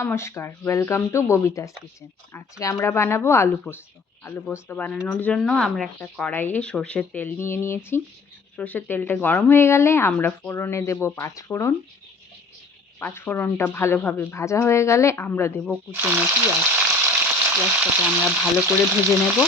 নমস্কার, welcome to ববিতাস kitchen. আজকে আমরা বানাবো আলু পোস্ত। আলু পোস্ত বানানোর জন্য আমরা একটা কড়াইয়ে সর্ষের তেল নিয়ে নিয়েছি। সর্ষের তেলটা গরম হয়ে গেলে আমরা ফোড়নে দেব পাঁচফোড়ন। পাঁচফোড়নটা ভালোভাবে ভাজা হয়ে গেলে আমরা দেব কুচনো পেঁয়াজ। পেঁয়াজটাকে আমরা ভালো করে ভেজে নেব।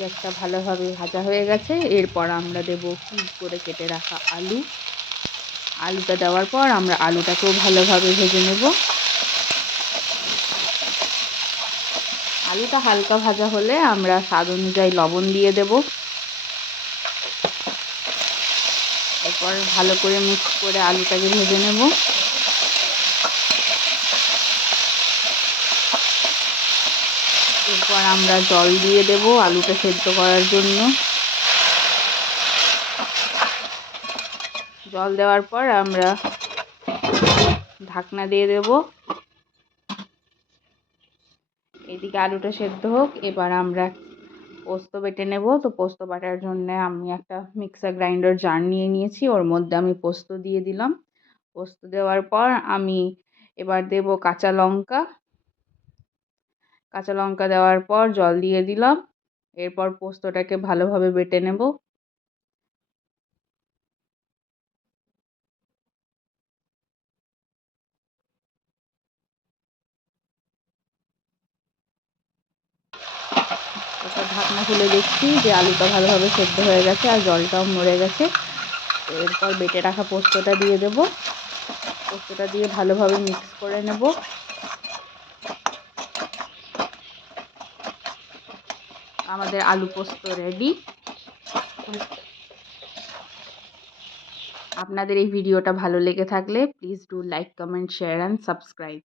পেঁয়াজটা ভালোভাবে ভাজা হয়ে গেছে। এরপর আমরা দেব কিউব করে কেটে রাখা আলু। আলুটা দেওয়ার পর আমরা আলুটাকেও ভালোভাবে ভেজে নেব। আলুটা হালকা ভাজা হলে আমরা স্বাদ অনুযায়ী লবণ দিয়ে দেব। এরপর ভালো করে মিক্স করে আলুটাকে ভেজে নেব। এরপর আমরা জল দিয়ে দেব আলুটা সেদ্ধ করার জন্য। জল দেওয়ার পর আমরা ঢাকনা দিয়ে দেব। এদিকে আলুটা সেদ্ধ হোক। এবার আমরা পোস্ত বেটে নেব। তো পোস্ত বাটার জন্য আমি একটা মিক্সার গ্রাইন্ডার জার নিয়ে নিয়েছি, ওর মধ্যে আমি পোস্ত দিয়ে দিলাম। পোস্ত দেওয়ার পর আমি এবার দেব কাঁচা লঙ্কা। কাঁচা লঙ্কা দেওয়ার পর জল দিয়ে দিলাম। এরপর পোস্তটাকে ভালোভাবে বেটে নেব। এরপর ঢাকনা খুলে দেখছি যে আলুটা ভালোভাবে সেদ্ধ হয়ে গেছে আর জলটাও মরে গেছে। তো এরপর বেটে রাখা পোস্তটা দিয়ে দেব। পোস্তটা দিয়ে ভালোভাবে মিক্স করে নেব। আমাদের আলু পোস্ত রেডি। আপনাদের এই ভিডিওটা ভালো লেগে থাকলে please do like, comment, share and subscribe.